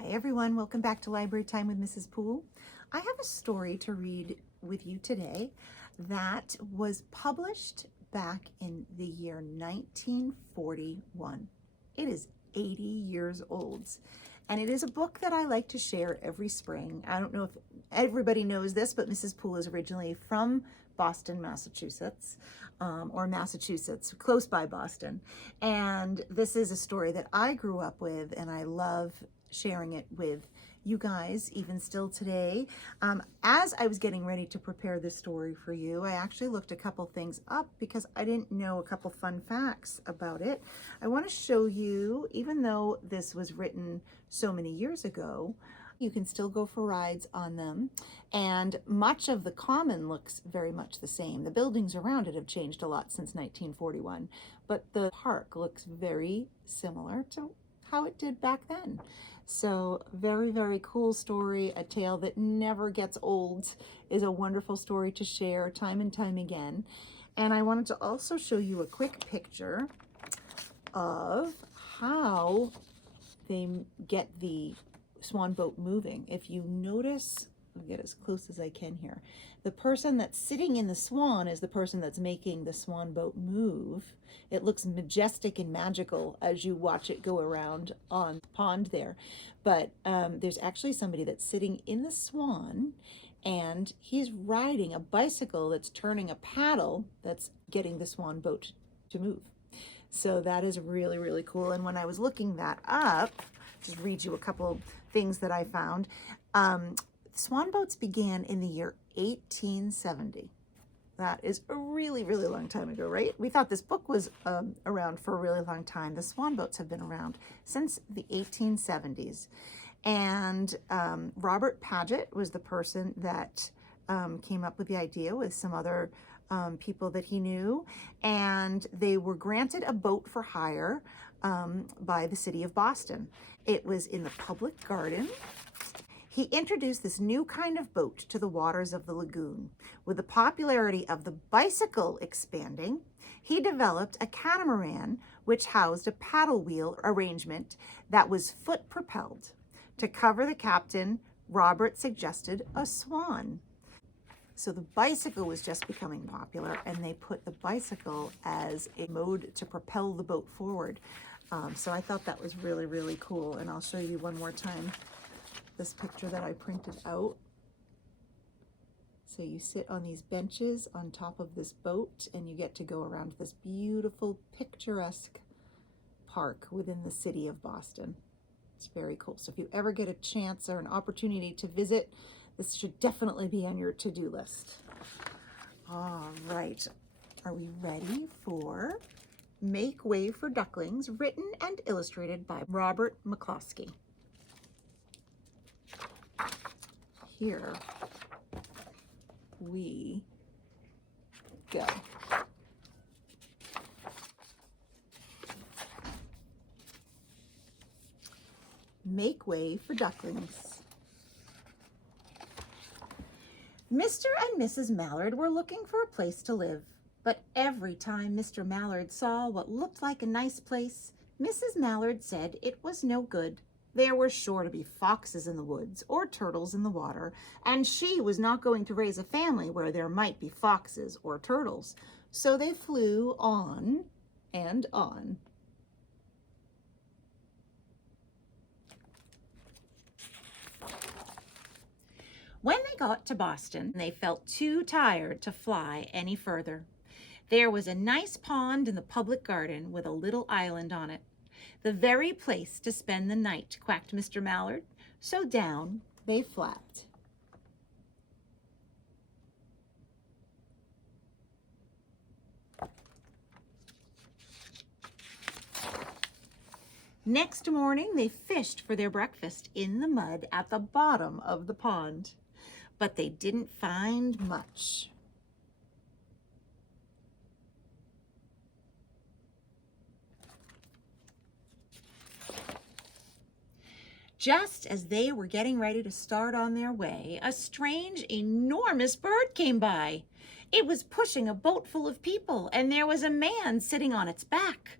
Hi everyone, welcome back to Library Time with Mrs. Poole. I have a story to read with you today that was published back in the year 1941. It is 80 years old, and it is a book that I like to share every spring. I don't know if everybody knows this, but Mrs. Poole is originally from Boston, Massachusetts, or Massachusetts, close by Boston. And this is a story that I grew up with, and I love sharing it with you guys, even still today. As I was getting ready to prepare this story for you, I actually looked a couple things up because I didn't know a couple fun facts about it. I want to show you, even though this was written so many years ago, you can still go for rides on them, and much of the common looks very much the same. The buildings around it have changed a lot since 1941, but the park looks very similar to how it did back then. So very, very cool story, a tale that never gets old, is a wonderful story to share time and time again. And I wanted to also show you a quick picture of how they get the swan boat moving. If you notice, I'll get as close as I can here. The person that's sitting in the swan is the person that's making the swan boat move. It looks majestic and magical as you watch it go around on the pond there. But there's actually somebody that's sitting in the swan, and he's riding a bicycle that's turning a paddle that's getting the swan boat to move. So that is really, really cool. And when I was looking that up, just read you a couple things that I found. Swan boats began in the year 1870. That is a really, really long time ago, right? We thought this book was around for a really long time. The swan boats have been around since the 1870s. And Robert Paget was the person that came up with the idea with some other people that he knew. And they were granted a boat for hire by the city of Boston. It was in the public garden. He introduced this new kind of boat to the waters of the lagoon. With the popularity of the bicycle expanding, he developed a catamaran which housed a paddle wheel arrangement that was foot propelled. To cover the captain, Robert suggested a swan. So the bicycle was just becoming popular, and they put the bicycle as a mode to propel the boat forward. So I thought that was really, really cool. And I'll show you one more time this picture that I printed out. So you sit on these benches on top of this boat, and you get to go around this beautiful, picturesque park within the city of Boston. It's very cool. So if you ever get a chance or an opportunity to visit, this should definitely be on your to-do list. All right, are we ready for Make Way for Ducklings, written and illustrated by Robert McCloskey? Here we go. Make Way for Ducklings. Mr. and Mrs. Mallard were looking for a place to live, but every time Mr. Mallard saw what looked like a nice place, Mrs. Mallard said it was no good. There were sure to be foxes in the woods or turtles in the water, and she was not going to raise a family where there might be foxes or turtles. So they flew on and on. When they got to Boston, they felt too tired to fly any further. There was a nice pond in the public garden with a little island on it. The very place to spend the night, quacked Mr. Mallard. So down they flapped. Next morning, they fished for their breakfast in the mud at the bottom of the pond, but they didn't find much. Just as they were getting ready to start on their way, a strange, enormous bird came by. It was pushing a boat full of people, and there was a man sitting on its back.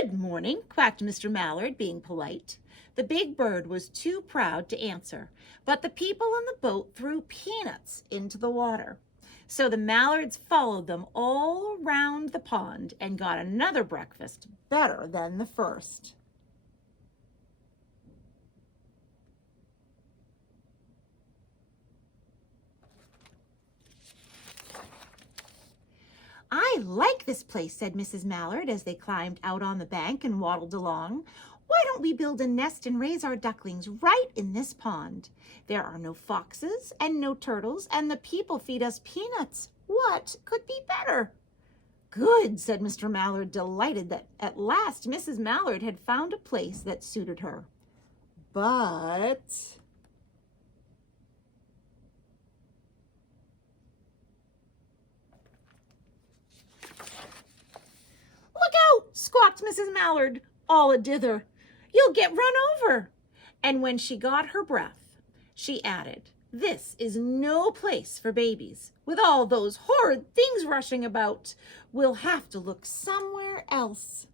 "Good morning," quacked Mr. Mallard, being polite. The big bird was too proud to answer, but the people in the boat threw peanuts into the water. So the mallards followed them all round the pond and got another breakfast better than the first. "I like this place," said Mrs. Mallard as they climbed out on the bank and waddled along. "Why don't we build a nest and raise our ducklings right in this pond? There are no foxes and no turtles, and the people feed us peanuts. What could be better?" "Good," said Mr. Mallard, delighted that at last Mrs. Mallard had found a place that suited her. But "Look out!" squawked Mrs. Mallard, all a dither. "You'll get run over." And when she got her breath, she added, "This is no place for babies. With all those horrid things rushing about, we'll have to look somewhere else."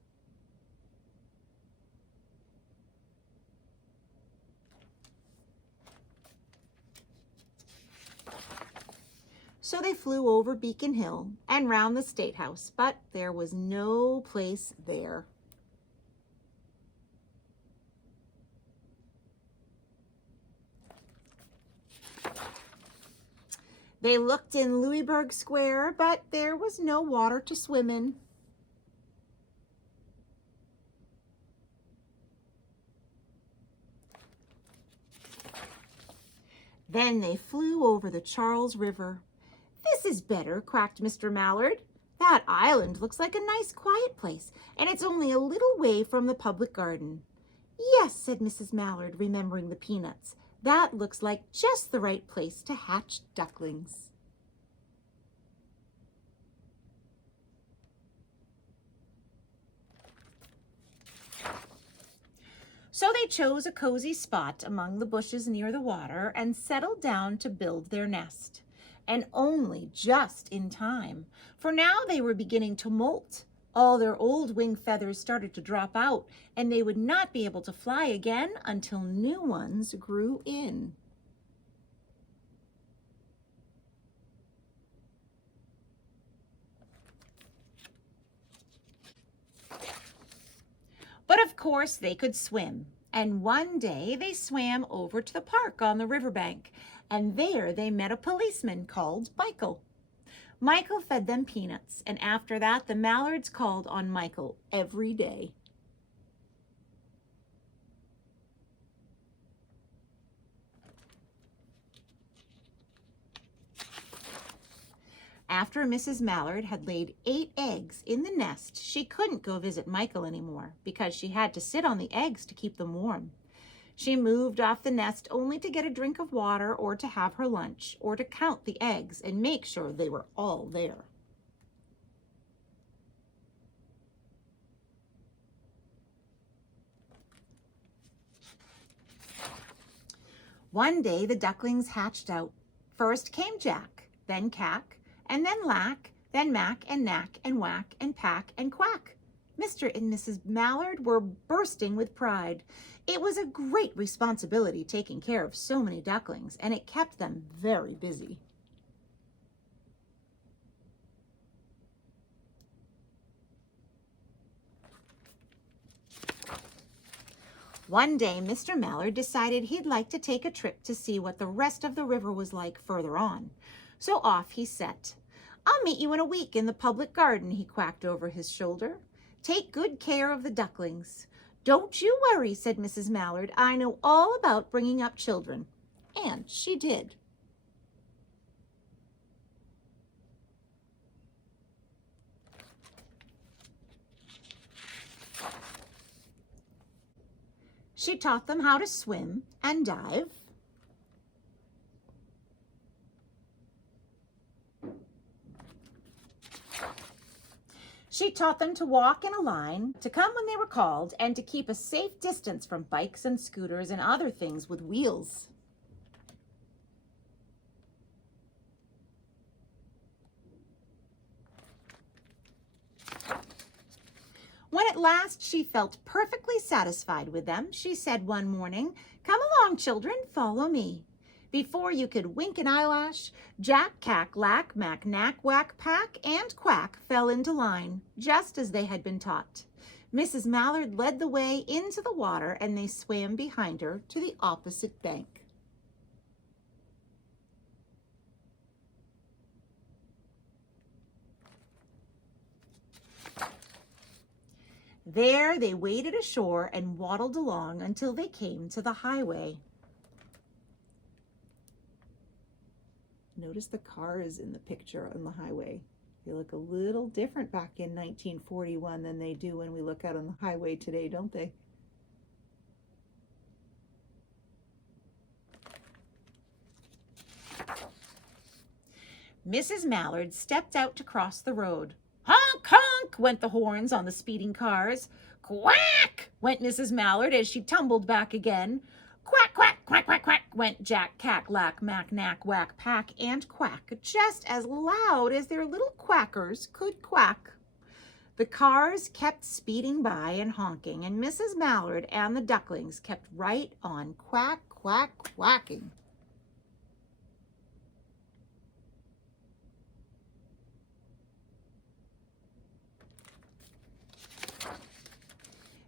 So they flew over Beacon Hill and round the State House, but there was no place there. They looked in Louisburg Square, but there was no water to swim in. Then they flew over the Charles River. "This is better," quacked Mr. Mallard. "That island looks like a nice quiet place, and it's only a little way from the public garden." "Yes," said Mrs. Mallard, remembering the peanuts. "That looks like just the right place to hatch ducklings." So they chose a cozy spot among the bushes near the water and settled down to build their nest. And only just in time, for now they were beginning to molt. All their old wing feathers started to drop out, and they would not be able to fly again until new ones grew in. But of course they could swim, and one day they swam over to the park on the riverbank, and there they met a policeman called Michael. Michael fed them peanuts, and after that the mallards called on Michael every day. After Mrs. Mallard had laid 8 eggs in the nest, she couldn't go visit Michael anymore because she had to sit on the eggs to keep them warm. She moved off the nest only to get a drink of water or to have her lunch or to count the eggs and make sure they were all there. One day the ducklings hatched out. First came Jack, then Cack, and then Lack, then Mack and Knack and Whack and Pack and Quack. Mr. and Mrs. Mallard were bursting with pride. It was a great responsibility taking care of so many ducklings, and it kept them very busy. One day, Mr. Mallard decided he'd like to take a trip to see what the rest of the river was like further on. So off he set. "I'll meet you in a week in the public garden," he quacked over his shoulder. "Take good care of the ducklings." "Don't you worry," said Mrs. Mallard. "I know all about bringing up children." And she did. She taught them how to swim and dive. She taught them to walk in a line, to come when they were called, and to keep a safe distance from bikes and scooters and other things with wheels. When at last she felt perfectly satisfied with them, she said one morning, "Come along, children, follow me." Before you could wink an eyelash, Jack, Cack, Lack, Mack, Knack, Whack, Pack, and Quack fell into line, just as they had been taught. Mrs. Mallard led the way into the water, and they swam behind her to the opposite bank. There they waded ashore and waddled along until they came to the highway. Notice the cars in the picture on the highway. They look a little different back in 1941 than they do when we look out on the highway today, don't they? Mrs. Mallard stepped out to cross the road. Honk, honk, went the horns on the speeding cars. Quack, went Mrs. Mallard as she tumbled back again. Quack, quack, quack, quack, quack, went Jack, Cack, Lack, Mack, Knack, Whack, Pack, and Quack, just as loud as their little quackers could quack. The cars kept speeding by and honking, and Mrs. Mallard and the ducklings kept right on quack, quack, quacking.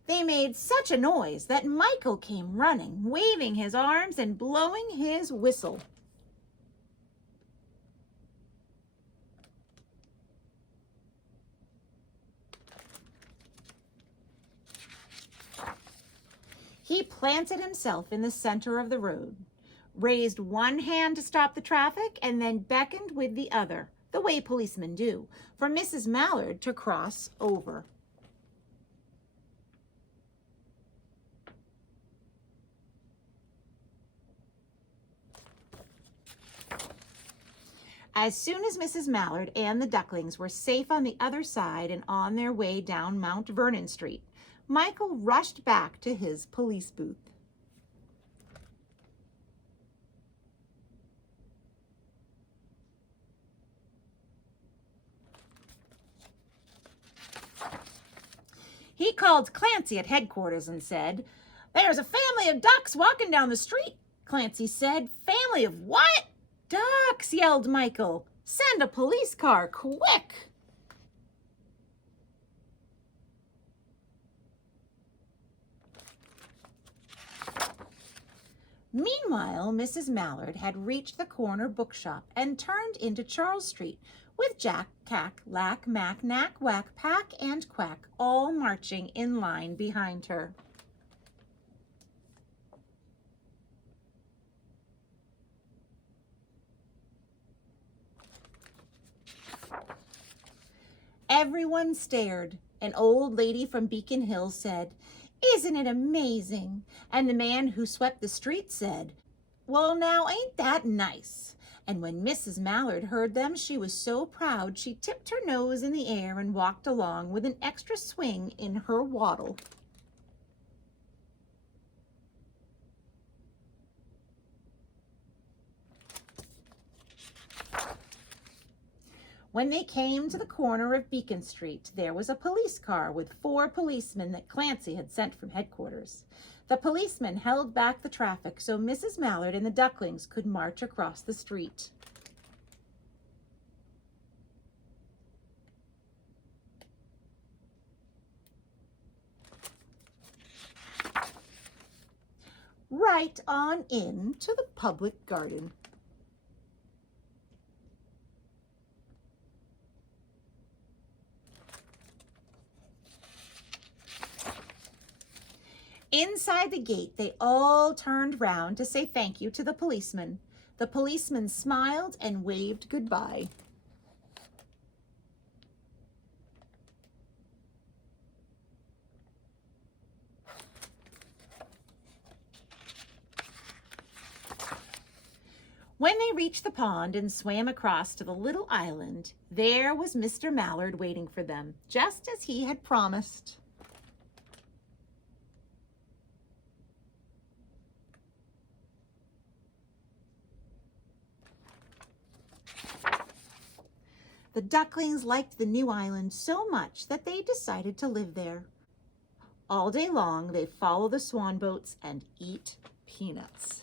They made such a noise that Michael came running, waving his arms and blowing his whistle. He planted himself in the center of the road, raised one hand to stop the traffic, and then beckoned with the other, the way policemen do, for Mrs. Mallard to cross over. As soon as Mrs. Mallard and the ducklings were safe on the other side and on their way down Mount Vernon Street, Michael rushed back to his police booth. He called Clancy at headquarters and said, "There's a family of ducks walking down the street." Clancy said, "Family of what?" "Ducks," yelled Michael. "Send a police car, quick." Meanwhile, Mrs. Mallard had reached the corner bookshop and turned into Charles Street, with Jack, Cack, Lack, Mack, Knack, Whack, Pack, and Quack all marching in line behind her. Everyone stared. An old lady from Beacon Hill said, "Isn't it amazing?" And the man who swept the street said, "Well, now, ain't that nice?" And when Mrs. Mallard heard them, she was so proud she tipped her nose in the air and walked along with an extra swing in her waddle. When they came to the corner of Beacon Street, there was a police car with 4 policemen that Clancy had sent from headquarters. The policemen held back the traffic so Mrs. Mallard and the ducklings could march across the street. Right on in to the public garden. Inside the gate, they all turned round to say thank you to the policeman. The policeman smiled and waved goodbye. When they reached the pond and swam across to the little island, there was Mr. Mallard waiting for them, just as he had promised. The ducklings liked the new island so much that they decided to live there. All day long, they follow the swan boats and eat peanuts.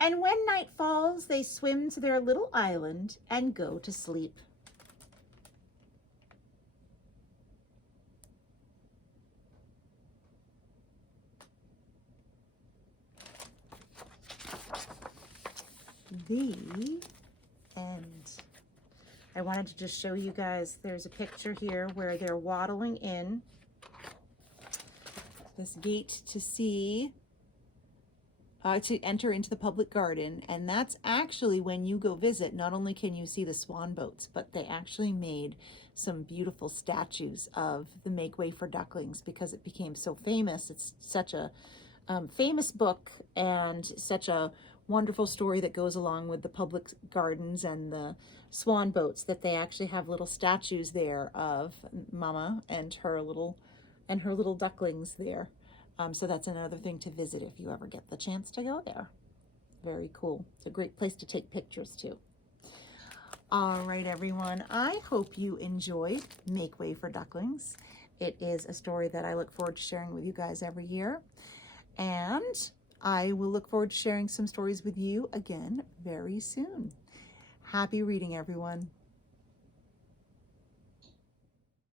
And when night falls, they swim to their little island and go to sleep. The end. I wanted to just show you guys, there's a picture here where they're waddling in this gate to see to enter into the public garden, and that's actually when you go visit, not only can you see the swan boats, but they actually made some beautiful statues of the Make Way for Ducklings because it became so famous. It's such a famous book and such a wonderful story that goes along with the public gardens and the swan boats that they actually have little statues there of Mama and her little ducklings there. So that's another thing to visit if you ever get the chance to go there. Very cool. It's a great place to take pictures too. All right, everyone. I hope you enjoyed Make Way for Ducklings. It is a story that I look forward to sharing with you guys every year. And I will look forward to sharing some stories with you again very soon. Happy reading, everyone.